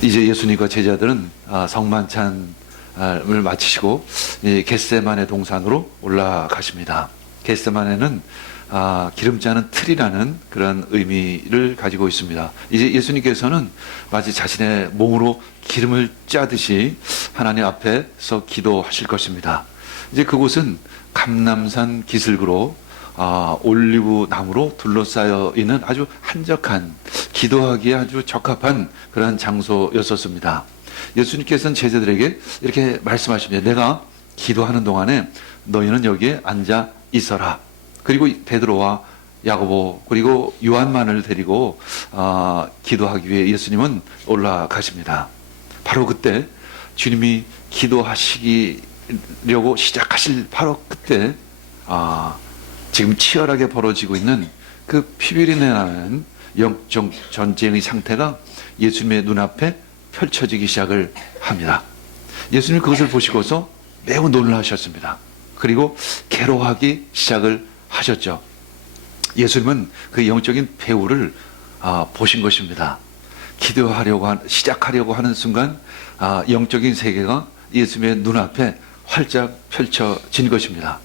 이제 예수님과 제자들은 성만찬을 마치시고 겟세마네 동산으로 올라가십니다. 겟세마네는 기름지 않은 틀이라는 그런 의미를 가지고 있습니다. 이제 예수님께서는 마치 자신의 몸으로 기름을 짜듯이 하나님 앞에서 기도하실 것입니다. 이제 그곳은 감람산 기슭으로 올리브 나무로 둘러싸여 있는 아주 한적한, 기도하기에 아주 적합한 그런 장소였었습니다. 예수님께서는 제자들에게 이렇게 말씀하십니다. 내가 기도하는 동안에 너희는 여기에 앉아 있어라. 그리고 베드로와 야고보 그리고 요한만을 데리고 기도하기 위해 예수님은 올라가십니다. 바로 그때 주님이 기도하시려고 시작하실 바로 그때 지금 치열하게 벌어지고 있는 그 피비린내 나는 영적 전쟁의 상태가 예수님의 눈앞에 펼쳐지기 시작을 합니다. 예수님이 그것을 보시고서 매우 놀라셨습니다. 그리고 괴로워하기 시작을 하셨죠. 예수님은 그 영적인 배후를 보신 것입니다. 시작하려고 하는 순간 영적인 세계가 예수님의 눈앞에 활짝 펼쳐진 것입니다.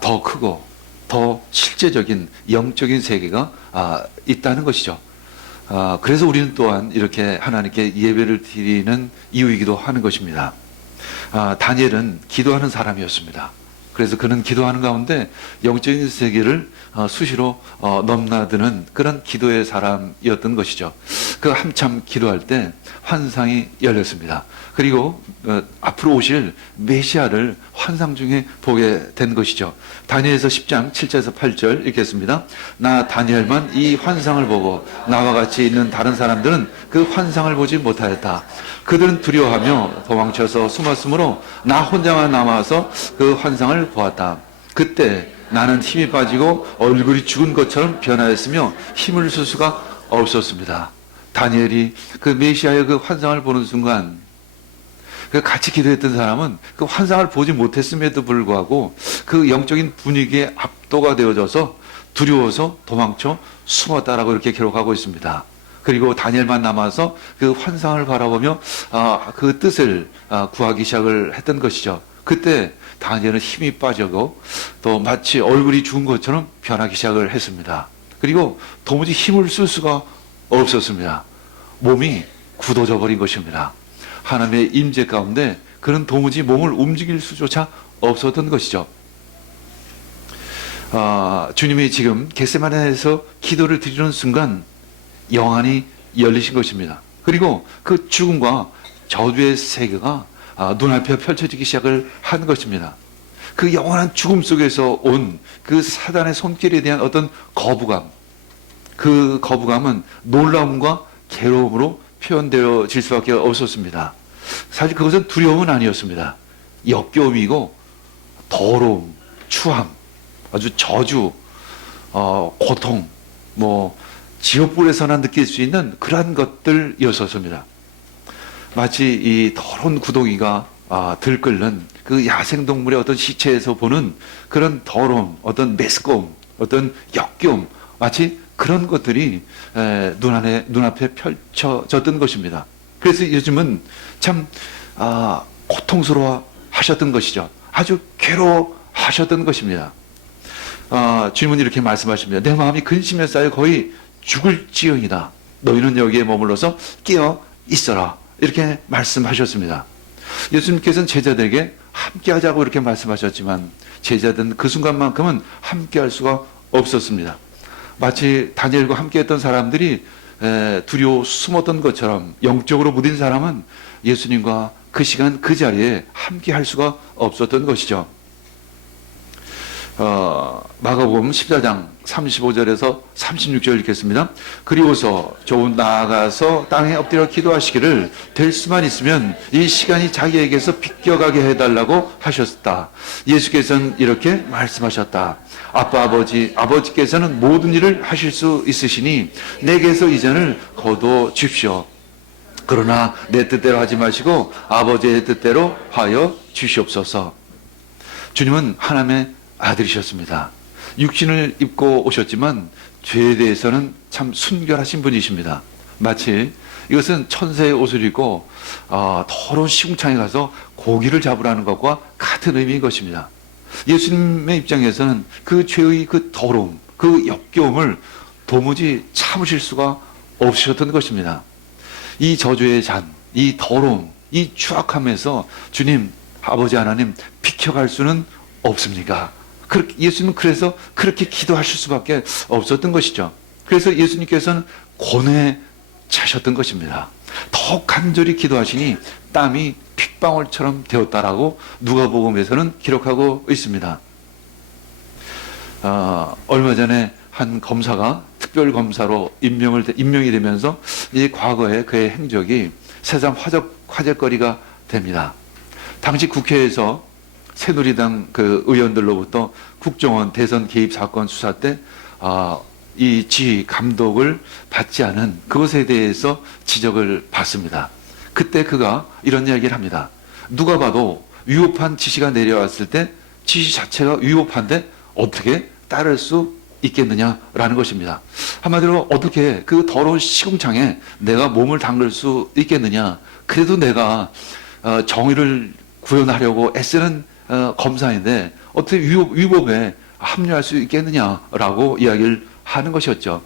더 크고 더 실제적인 영적인 세계가 있다는 것이죠. 그래서 우리는 또한 이렇게 하나님께 예배를 드리는 이유이기도 하는 것입니다. 다니엘은 기도하는 사람이었습니다. 그래서 그는 기도하는 가운데 영적인 세계를 수시로 넘나드는 그런 기도의 사람이었던 것이죠. 그 한참 기도할 때 환상이 열렸습니다. 그리고 앞으로 오실 메시아를 환상 중에 보게 된 것이죠. 다니엘서 10장 7절에서 8절 읽겠습니다. 나 다니엘만 이 환상을 보고 나와 같이 있는 다른 사람들은 그 환상을 보지 못하였다. 그들은 두려워하며 도망쳐서 숨었으므로 나 혼자만 남아서 그 환상을 보았다. 그때 나는 힘이 빠지고 얼굴이 죽은 것처럼 변하였으며 힘을 쓸 수가 없었습니다. 다니엘이 그 메시아의 그 환상을 보는 순간 같이 기도했던 사람은 그 환상을 보지 못했음에도 불구하고 그 영적인 분위기에 압도가 되어져서 두려워서 도망쳐 숨었다라고 이렇게 기록하고 있습니다. 그리고 다니엘만 남아서 그 환상을 바라보며 그 뜻을 구하기 시작을 했던 것이죠. 그때 다니엘은 힘이 빠지고 또 마치 얼굴이 죽은 것처럼 변하기 시작을 했습니다. 그리고 도무지 힘을 쓸 수가 없었습니다. 몸이 굳어져 버린 것입니다. 하나님의 임재 가운데 그는 도무지 몸을 움직일 수조차 없었던 것이죠. 주님이 지금 겟세마네에서 기도를 드리는 순간 영안이 열리신 것입니다. 그리고 그 죽음과 저주의 세계가 눈앞에 펼쳐지기 시작을 한 것입니다. 그 영원한 죽음 속에서 온 그 사단의 손길에 대한 어떤 거부감, 그 거부감은 놀라움과 괴로움으로 표현되어질 수밖에 없었습니다. 사실 그것은 두려움은 아니었습니다. 역겨움이고 더러움, 추함, 아주 저주, 고통, 지옥불에서나 느낄 수 있는 그러한 것들이었습니다. 마치 이 더러운 구덩이가 들끓는 그 야생동물의 어떤 시체에서 보는 그런 더러움, 어떤 메스꺼움, 어떤 역겨움, 마치 그런 것들이 눈앞에 펼쳐졌던 것입니다. 그래서 요즘은 참 고통스러워 하셨던 것이죠. 아주 괴로워하셨던 것입니다. 주님은 이렇게 말씀하십니다. 내 마음이 근심에 쌓여 거의 죽을지경이다. 너희는 여기에 머물러서 깨어 있어라. 이렇게 말씀하셨습니다. 예수님께서는 제자들에게 함께하자고 이렇게 말씀하셨지만 제자들은 그 순간만큼은 함께할 수가 없었습니다. 마치 다니엘과 함께했던 사람들이 두려워 숨었던 것처럼 영적으로 무딘 사람은 예수님과 그 시간 그 자리에 함께할 수가 없었던 것이죠. 마가복음 14장 35절에서 36절 읽겠습니다. 그리고서 조금 나아가서 땅에 엎드려 기도하시기를 될 수만 있으면 이 시간이 자기에게서 비껴가게 해달라고 하셨다. 예수께서는 이렇게 말씀하셨다. 아버지께서는 모든 일을 하실 수 있으시니 내게서 이전을 거둬 주십시오. 그러나 내 뜻대로 하지 마시고 아버지의 뜻대로 하여 주시옵소서. 주님은 하나님의 아들이셨습니다. 육신을 입고 오셨지만 죄에 대해서는 참 순결하신 분이십니다. 마치 이것은 천사의 옷을 입고 더러운 시궁창에 가서 고기를 잡으라는 것과 같은 의미인 것입니다. 예수님의 입장에서는 그 죄의 그 더러움, 그 역겨움을 도무지 참으실 수가 없으셨던 것입니다. 이 저주의 잔, 이 더러움, 이 추악함에서 주님, 아버지 하나님 비켜갈 수는 없습니까? 예수님은 그래서 그렇게 기도하실 수밖에 없었던 것이죠. 그래서 예수님께서는 고뇌에 차셨던 것입니다. 더 간절히 기도하시니 땀이 핏방울처럼 되었다라고 누가복음에서는 기록하고 있습니다. 얼마 전에 한 검사가 특별검사로 임명이 되면서 이 과거에 그의 행적이 세상 화제거리가 됩니다. 당시 국회에서 새누리당 그 의원들로부터 국정원 대선 개입 사건 수사 때 이 지휘 감독을 받지 않은 그것에 대해서 지적을 받습니다. 그때 그가 이런 이야기를 합니다. 누가 봐도 위법한 지시가 내려왔을 때 지시 자체가 위법한데 어떻게 따를 수 있겠느냐라는 것입니다. 한마디로 어떻게 그 더러운 시궁창에 내가 몸을 담글 수 있겠느냐. 그래도 내가 정의를 구현하려고 애쓰는 검사인데 어떻게 위법에 합류할 수 있겠느냐라고 이야기를 하는 것이었죠.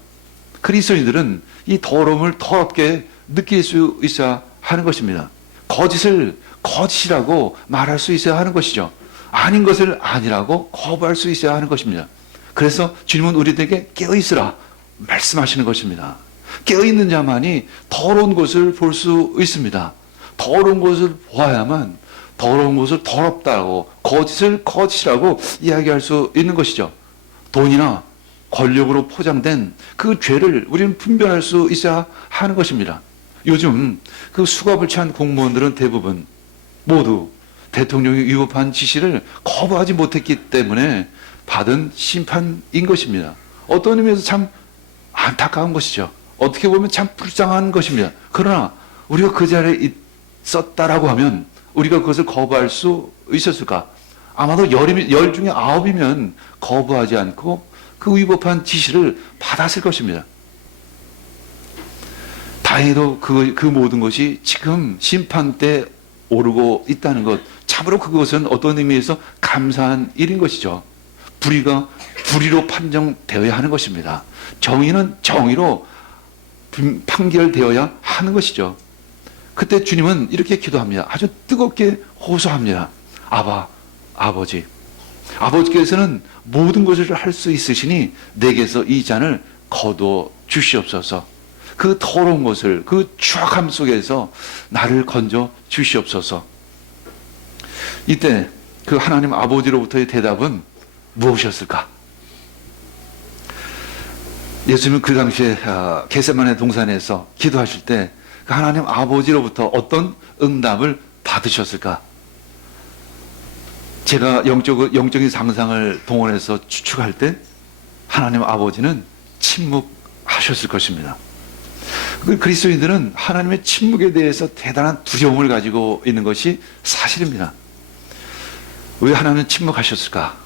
그리스도인들은 이 더러움을 더럽게 느낄 수 있어야 하는 것입니다. 거짓을 거짓이라고 말할 수 있어야 하는 것이죠. 아닌 것을 아니라고 거부할 수 있어야 하는 것입니다. 그래서 주님은 우리들에게 깨어있으라 말씀하시는 것입니다. 깨어있는 자만이 더러운 것을 볼 수 있습니다. 더러운 것을 보아야만 더러운 것을 더럽다고 거짓을 거짓이라고 이야기할 수 있는 것이죠. 돈이나 권력으로 포장된 그 죄를 우리는 분별할 수 있어야 하는 것입니다. 요즘 그 수갑을찬 공무원들은 대부분 모두 대통령이 위법한 지시를 거부하지 못했기 때문에 받은 심판인 것입니다. 어떤 의미에서 참 안타까운 것이죠. 어떻게 보면 참 불쌍한 것입니다. 그러나 우리가 그 자리에 있었다라고 하면 우리가 그것을 거부할 수 있었을까? 아마도 열 중에 9이면 거부하지 않고 그 위법한 지시를 받았을 것입니다. 다행히도 그 모든 것이 지금 심판대에 오르고 있다는 것, 참으로 그것은 어떤 의미에서 감사한 일인 것이죠. 불의가 불의로 판정되어야 하는 것입니다. 정의는 정의로 판결되어야 하는 것이죠. 그때 주님은 이렇게 기도합니다. 아주 뜨겁게 호소합니다. 아버지. 아버지께서는 모든 것을 할 수 있으시니 내게서 이 잔을 거두어 주시옵소서. 그 더러운 것을, 그 추악함 속에서 나를 건져 주시옵소서. 이때 그 하나님 아버지로부터의 대답은 무엇이었을까? 예수님은 그 당시에 겟세마네 동산에서 기도하실 때 그 하나님 아버지로부터 어떤 응답을 받으셨을까? 제가 영적인 상상을 동원해서 추측할 때 하나님 아버지는 침묵하셨을 것입니다. 그리스도인들은 하나님의 침묵에 대해서 대단한 두려움을 가지고 있는 것이 사실입니다. 왜 하나님은 침묵하셨을까?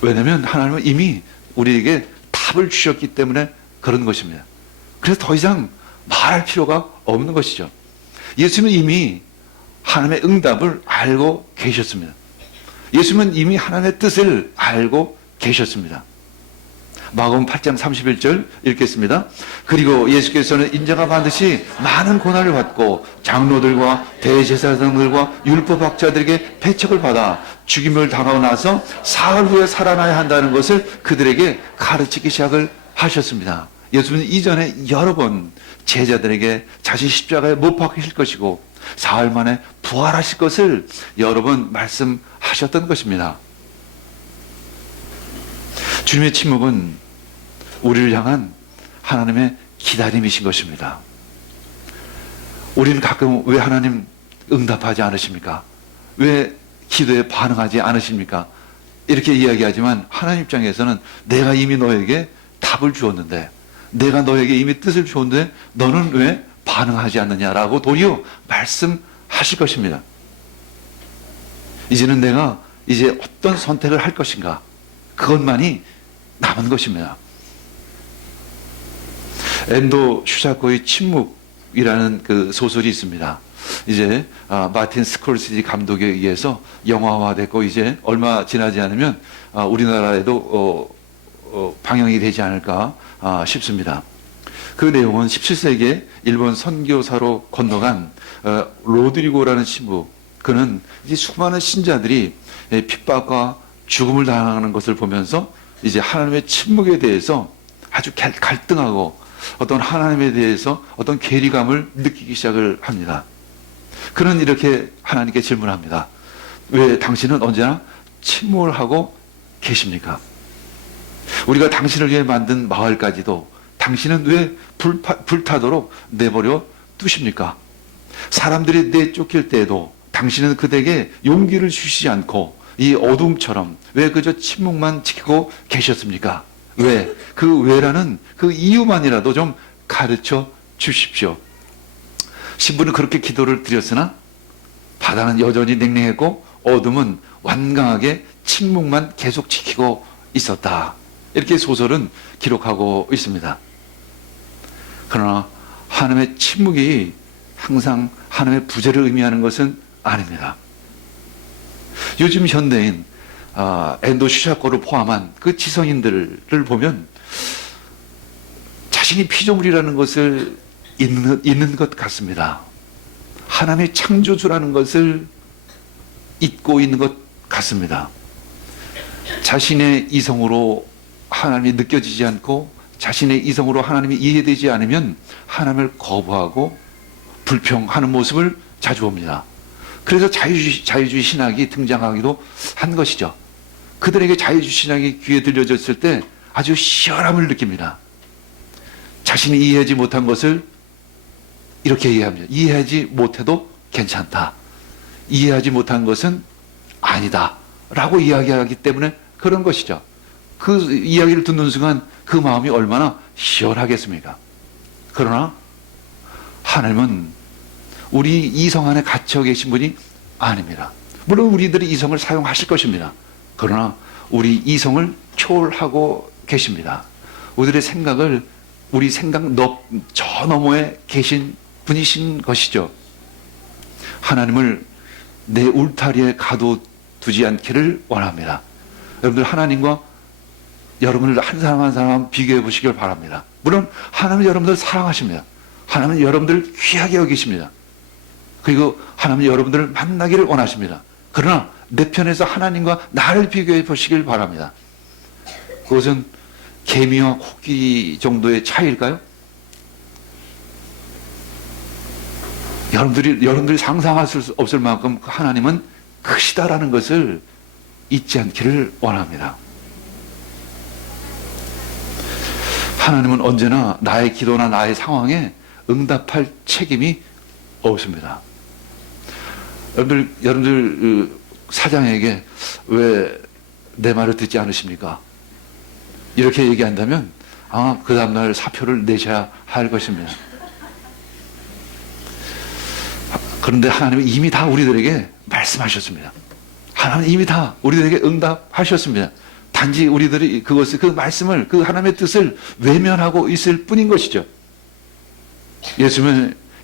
왜냐하면 하나님은 이미 우리에게 답을 주셨기 때문에 그런 것입니다. 그래서 더 이상 말할 필요가 없는 것이죠. 예수님은 이미 하나님의 응답을 알고 계셨습니다. 예수님은 이미 하나님의 뜻을 알고 계셨습니다. 마가복음 8장 31절 읽겠습니다. 그리고 예수께서는 인자가 반드시 많은 고난을 받고 장로들과 대제사장들과 율법학자들에게 배척을 받아 죽임을 당하고 나서 사흘 후에 살아나야 한다는 것을 그들에게 가르치기 시작을 하셨습니다. 예수님은 이전에 여러 번 제자들에게 자신 십자가에 못 박히실 것이고 사흘 만에 부활하실 것을 여러 번 말씀하셨던 것입니다. 주님의 침묵은 우리를 향한 하나님의 기다림이신 것입니다. 우리는 가끔 왜 하나님 응답하지 않으십니까? 왜 기도에 반응하지 않으십니까? 이렇게 이야기하지만 하나님 입장에서는 내가 이미 너에게 답을 주었는데, 내가 너에게 이미 뜻을 주었는데 너는 왜 반응하지 않느냐라고 도리어 말씀하실 것입니다. 이제는 내가 어떤 선택을 할 것인가, 그것만이 남은 것입니다. 엔도 슈사코의 침묵, 침묵이라는 그 소설이 있습니다. 이제 마틴 스콜세지 감독에 의해서 영화화됐고 이제 얼마 지나지 않으면 우리나라에도 방영이 되지 않을까 싶습니다. 그 내용은 17세기에 일본 선교사로 건너간 로드리고라는 신부, 그는 이제 수많은 신자들이 핍박과 죽음을 당하는 것을 보면서 이제 하나님의 침묵에 대해서 아주 갈등하고 어떤 하나님에 대해서 어떤 괴리감을 느끼기 시작을 합니다. 그는 이렇게 하나님께 질문합니다. 왜 당신은 언제나 침묵을 하고 계십니까? 우리가 당신을 위해 만든 마을까지도 당신은 왜 불타도록 내버려 두십니까? 사람들이 내쫓길 때에도 당신은 그들에게 용기를 주시지 않고 이 어둠처럼 왜 그저 침묵만 지키고 계셨습니까? 왜? 그 왜라는 그 이유만이라도 좀 가르쳐 주십시오. 신부는 그렇게 기도를 드렸으나 바다는 여전히 냉랭했고 어둠은 완강하게 침묵만 계속 지키고 있었다. 이렇게 소설은 기록하고 있습니다. 그러나 하나님의 침묵이 항상 하나님의 부재를 의미하는 것은 아닙니다. 요즘 현대인 엔도 슈샤코를 포함한 그 지성인들을 보면 자신이 피조물이라는 것을 있는 것 같습니다. 하나님의 창조주라는 것을 잊고 있는 것 같습니다. 자신의 이성으로 하나님이 느껴지지 않고 자신의 이성으로 하나님이 이해되지 않으면 하나님을 거부하고 불평하는 모습을 자주 봅니다. 그래서 자유주의 신학이 등장하기도 한 것이죠. 그들에게 자유주의 신학이 귀에 들려졌을 때 아주 시원함을 느낍니다. 자신이 이해하지 못한 것을 이렇게 이해합니다. 이해하지 못해도 괜찮다. 이해하지 못한 것은 아니다. 라고 이야기하기 때문에 그런 것이죠. 그 이야기를 듣는 순간 그 마음이 얼마나 시원하겠습니까? 그러나 하나님은 우리 이성 안에 갇혀 계신 분이 아닙니다. 물론 우리들이 이성을 사용하실 것입니다. 그러나 우리 이성을 초월하고 계십니다. 우리들의 생각을 우리 생각 저 너머에 계신 분이신 것이죠. 하나님을 내 울타리에 가둬두지 않기를 원합니다. 여러분들 하나님과 여러분을 한 사람 한 사람 비교해 보시길 바랍니다. 물론 하나님은 여러분들 사랑하십니다. 하나님은 여러분들 귀하게 여기십니다. 그리고 하나님은 여러분들을 만나기를 원하십니다. 그러나 내 편에서 하나님과 나를 비교해 보시길 바랍니다. 그것은 개미와 코끼리 정도의 차이일까요? 여러분들이 상상할 수 없을 만큼 하나님은 크시다라는 것을 잊지 않기를 원합니다. 하나님은 언제나 나의 기도나 나의 상황에 응답할 책임이 없습니다. 여러분들 사장에게 왜 내 말을 듣지 않으십니까? 이렇게 얘기한다면 그 다음날 사표를 내셔야 할 것입니다. 그런데 하나님은 이미 다 우리들에게 말씀하셨습니다. 하나님은 이미 다 우리들에게 응답하셨습니다. 단지 우리들이 그 말씀을, 그 하나님의 뜻을 외면하고 있을 뿐인 것이죠.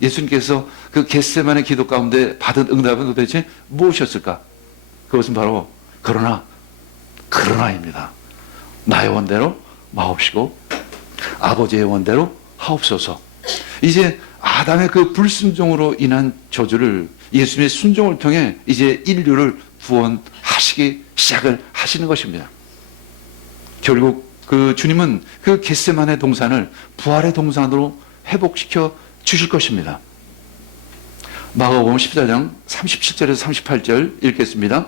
예수님께서 그 겟세마네 기도 가운데 받은 응답은 도대체 무엇이었을까? 그것은 바로 그러나입니다. 나의 원대로 마옵시고 아버지의 원대로 하옵소서. 이제 아담의 그 불순종으로 인한 저주를 예수님의 순종을 통해 이제 인류를 구원하시기 시작을 하시는 것입니다. 결국 그 주님은 그 겟세마네 동산을 부활의 동산으로 회복시켜 주실 것입니다. 마가복음 14장 37절에서 38절 읽겠습니다.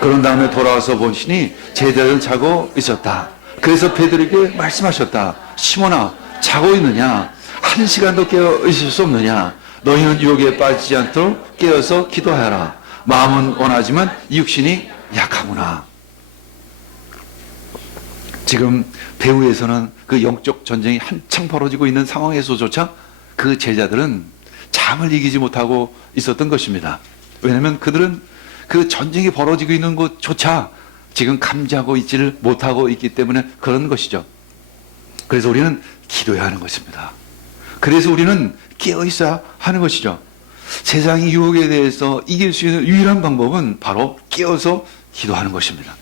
그런 다음에 돌아와서 보시니 제자들은 자고 있었다. 그래서 베드로에게 말씀하셨다. 시몬아, 자고 있느냐? 1시간도 깨어 있을 수 없느냐? 너희는 유혹에 빠지지 않도록 깨어서 기도하라. 마음은 원하지만 육신이 약하구나. 지금 배후에서는 그 영적 전쟁이 한창 벌어지고 있는 상황에서조차 그 제자들은 잠을 이기지 못하고 있었던 것입니다. 왜냐하면 그들은 그 전쟁이 벌어지고 있는 곳조차 지금 감지하고 있지를 못하고 있기 때문에 그런 것이죠. 그래서 우리는 기도해야 하는 것입니다. 그래서 우리는 깨어 있어야 하는 것이죠. 세상의 유혹에 대해서 이길 수 있는 유일한 방법은 바로 깨어서 기도하는 것입니다.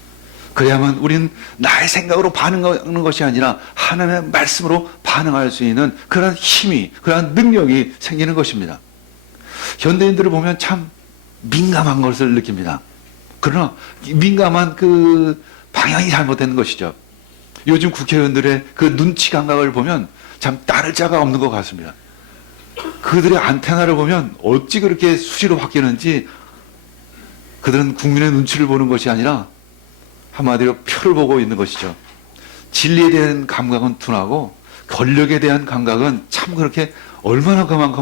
그래야만 우리는 나의 생각으로 반응하는 것이 아니라 하나님의 말씀으로 반응할 수 있는 그런 힘이, 그런 능력이 생기는 것입니다. 현대인들을 보면 참 민감한 것을 느낍니다. 그러나 민감한 그 방향이 잘못된 것이죠. 요즘 국회의원들의 그 눈치 감각을 보면 참 따를 자가 없는 것 같습니다. 그들의 안테나를 보면 어찌 그렇게 수시로 바뀌는지, 그들은 국민의 눈치를 보는 것이 아니라 한마디로 표를 보고 있는 것이죠. 진리에 대한 감각은 둔하고 권력에 대한 감각은 참 그렇게 얼마나 그만큼